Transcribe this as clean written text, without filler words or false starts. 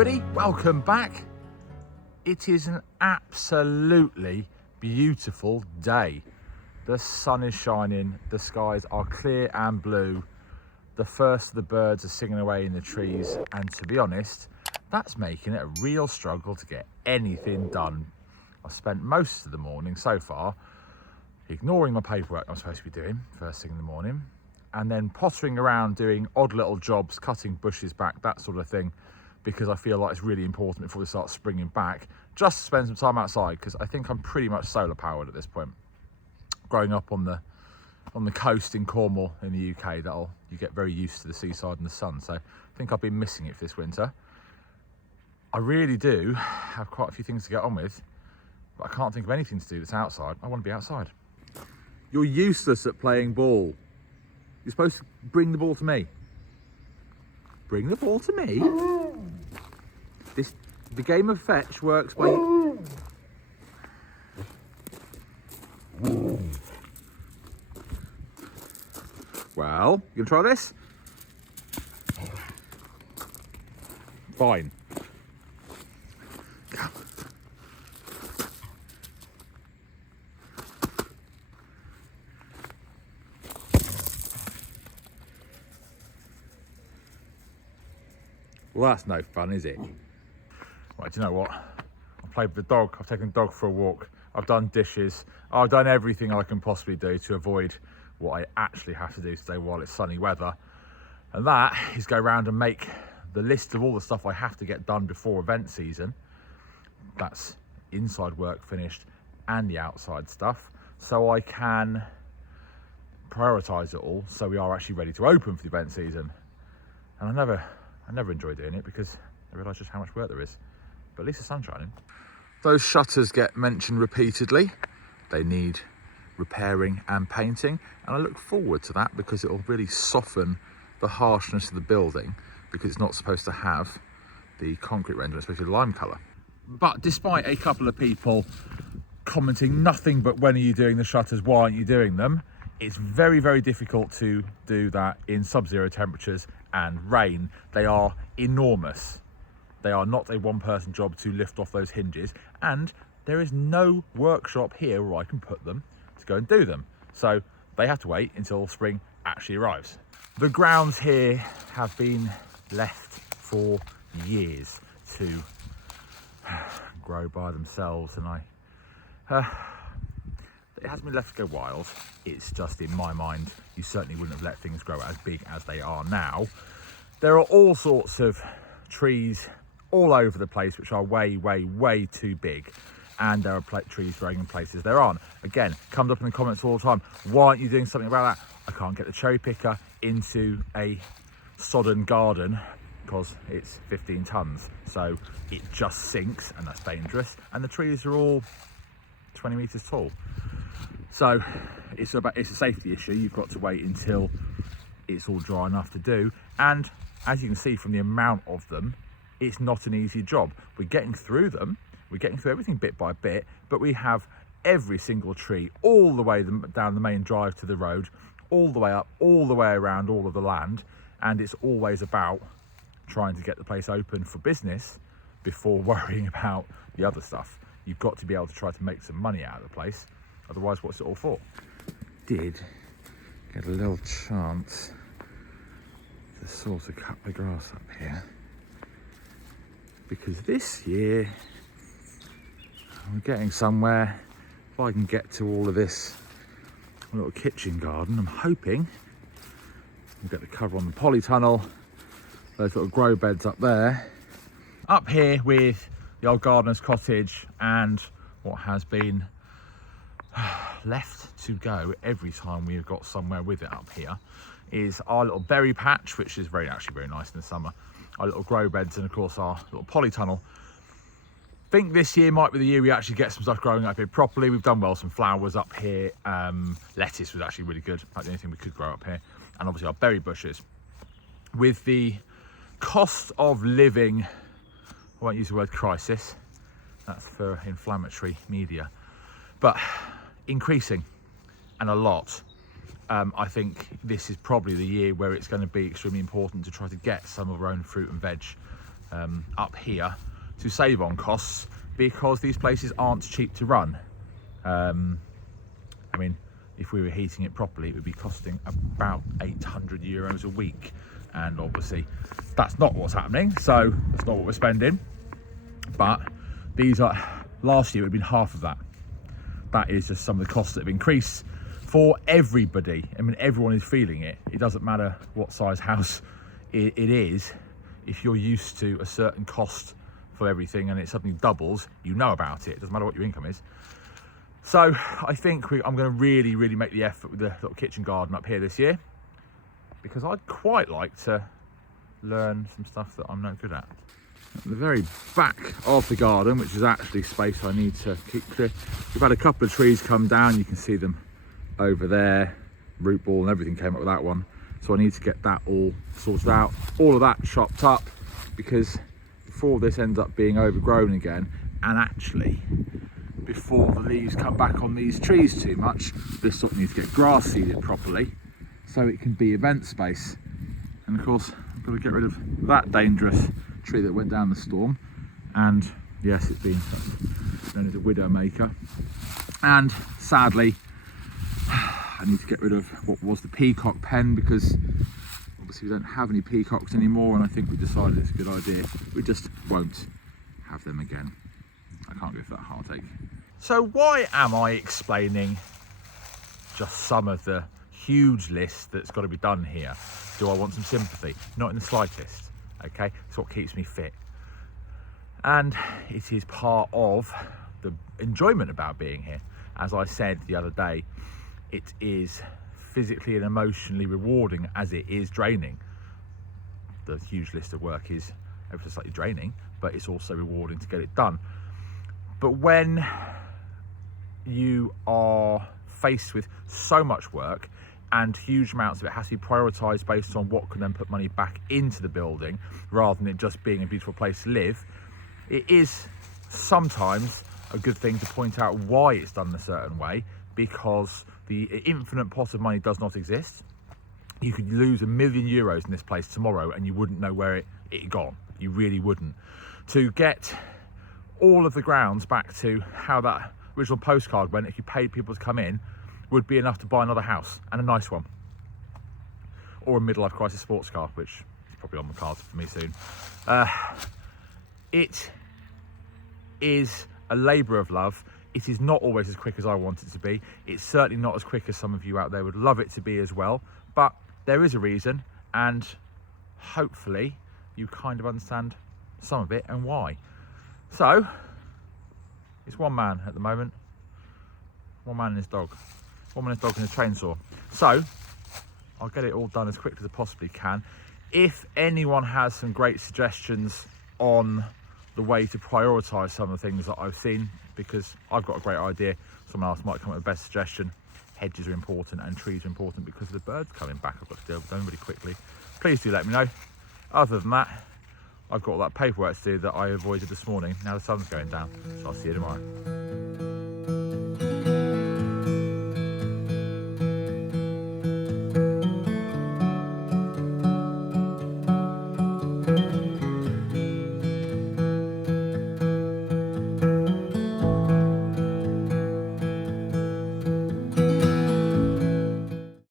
everybody, welcome back. It is an absolutely beautiful day. The sun is shining, the skies are clear and blue, the first of the birds are singing away in the trees, and to be honest, that's making it a real struggle to get anything done. I've spent most of the morning so far ignoring my paperwork I'm supposed to be doing first thing in the morning, and then pottering around doing odd little jobs, cutting bushes back, that sort of thing, because I feel like it's really important before we start springing back, just to spend some time outside, because I think I'm pretty much solar powered at this point. Growing up on the coast in Cornwall in the UK, you get very used to the seaside and the sun, so I think I've been missing it for this winter. I really do have quite a few things to get on with, but I can't think of anything to do that's outside. I want to be outside. You're useless at playing ball. You're supposed to bring the ball to me. Bring the ball to me? The game of fetch works by... Well, you gonna try this? Fine. Come. Well, that's no fun, is it? Right, do you know what? I played with the dog. I've taken the dog for a walk. I've done dishes. I've done everything I can possibly do to avoid what I actually have to do today while it's sunny weather. And that is go around and make the list of all the stuff I have to get done before event season. That's inside work finished and the outside stuff, so I can prioritise it all so we are actually ready to open for the event season. And I never enjoy doing it because I realise just how much work there is. But at least the sun's shining. Those shutters get mentioned repeatedly. They need repairing and painting, and I look forward to that because it will really soften the harshness of the building, because it's not supposed to have the concrete rendering, especially the lime colour. But despite a couple of people commenting nothing but when are you doing the shutters, why aren't you doing them, it's very, very difficult to do that in sub-zero temperatures and rain. They are enormous. They are not a one-person job to lift off those hinges, and there is no workshop here where I can put them to go and do them. So they have to wait until spring actually arrives. The grounds here have been left for years to grow by themselves, and it hasn't been left to go wild. It's just, in my mind, you certainly wouldn't have let things grow as big as they are now. There are all sorts of trees all over the place which are way, way, way too big, and there are trees growing in places there aren't. Again, comes up in the comments all the time, why aren't you doing something about that? I can't get the cherry picker into a sodden garden because it's 15 tons, so it just sinks, and that's dangerous, and the trees are all 20 meters tall. So it's a safety issue. You've got to wait until it's all dry enough to do, and as you can see from the amount of them, it's not an easy job. We're getting through them, we're getting through everything bit by bit, but we have every single tree all the way down the main drive to the road, all the way up, all the way around all of the land, and it's always about trying to get the place open for business before worrying about the other stuff. You've got to be able to try to make some money out of the place, otherwise what's it all for? Did get a little chance to sort of cut the grass up here, because this year I'm getting somewhere. If I can get to all of this little kitchen garden, I'm hoping we'll get the cover on the polytunnel, those little grow beds up there. Up here with the old gardener's cottage, and what has been left to go every time we've got somewhere with it up here is our little berry patch, which is actually very nice in the summer, our little grow beds, and of course our little polytunnel. I think this year might be the year we actually get some stuff growing up here properly. We've done well, some flowers up here. Lettuce was actually really good, like the only thing we could grow up here, and obviously our berry bushes. With the cost of living, I won't use the word crisis, that's for inflammatory media, but increasing, and a lot. I think this is probably the year where it's going to be extremely important to try to get some of our own fruit and veg up here to save on costs, because these places aren't cheap to run. I mean, if we were heating it properly, it would be costing about €800 a week, and obviously that's not what's happening, so that's not what we're spending. But these are, last year it would have been half of that. That is just some of the costs that have increased for everybody. I mean, everyone is feeling it. It doesn't matter what size house it is. If you're used to a certain cost for everything and it suddenly doubles, you know about it. It doesn't matter what your income is. So I think I'm going to really make the effort with the little kitchen garden up here this year, because I'd quite like to learn some stuff that I'm not good at. At the very back of the garden, which is actually space I need to keep clear, we've had a couple of trees come down. You can see them over there, root ball and everything came up with that one. So I need to get that all sorted out, all of that chopped up, because before this ends up being overgrown again, and actually before the leaves come back on these trees too much, this sort of needs to get grass seeded properly so it can be event space. And of course I've got to get rid of that dangerous tree that went down the storm, and yes, it's been known as a widow maker. And sadly I need to get rid of what was the peacock pen, because obviously we don't have any peacocks anymore, and I think we decided it's a good idea. We just won't have them again. I can't go for that heartache. So why am I explaining just some of the huge list that's got to be done here? Do I want some sympathy? Not in the slightest. Okay, it's what keeps me fit, and it is part of the enjoyment about being here. As I said the other day, it is physically and emotionally rewarding as it is draining. The huge list of work is ever so slightly draining, but it's also rewarding to get it done. But when you are faced with so much work and huge amounts of it has to be prioritised based on what can then put money back into the building, rather than it just being a beautiful place to live, it is sometimes a good thing to point out why it's done in a certain way, because the infinite pot of money does not exist. You could lose €1 million in this place tomorrow and you wouldn't know where it had gone. You really wouldn't. To get all of the grounds back to how that original postcard went, if you paid people to come in, would be enough to buy another house, and a nice one, or a midlife crisis sports car, which is probably on the cards for me soon. It is a labour of love. It is not always as quick as I want it to be. It's certainly not as quick as some of you out there would love it to be as well, but there is a reason, and hopefully you kind of understand some of it and why. So it's one man at the moment, one man and his dog, one man and his dog and his chainsaw. So I'll get it all done as quickly as I possibly can. If anyone has some great suggestions on the way to prioritise some of the things that I've seen, because I've got a great idea, someone else might come up with the best suggestion. Hedges are important and trees are important because of the birds coming back. I've got to deal with them really quickly. Please do let me know. Other than that, I've got all that paperwork to do that I avoided this morning. Now the sun's going down, so I'll see you tomorrow.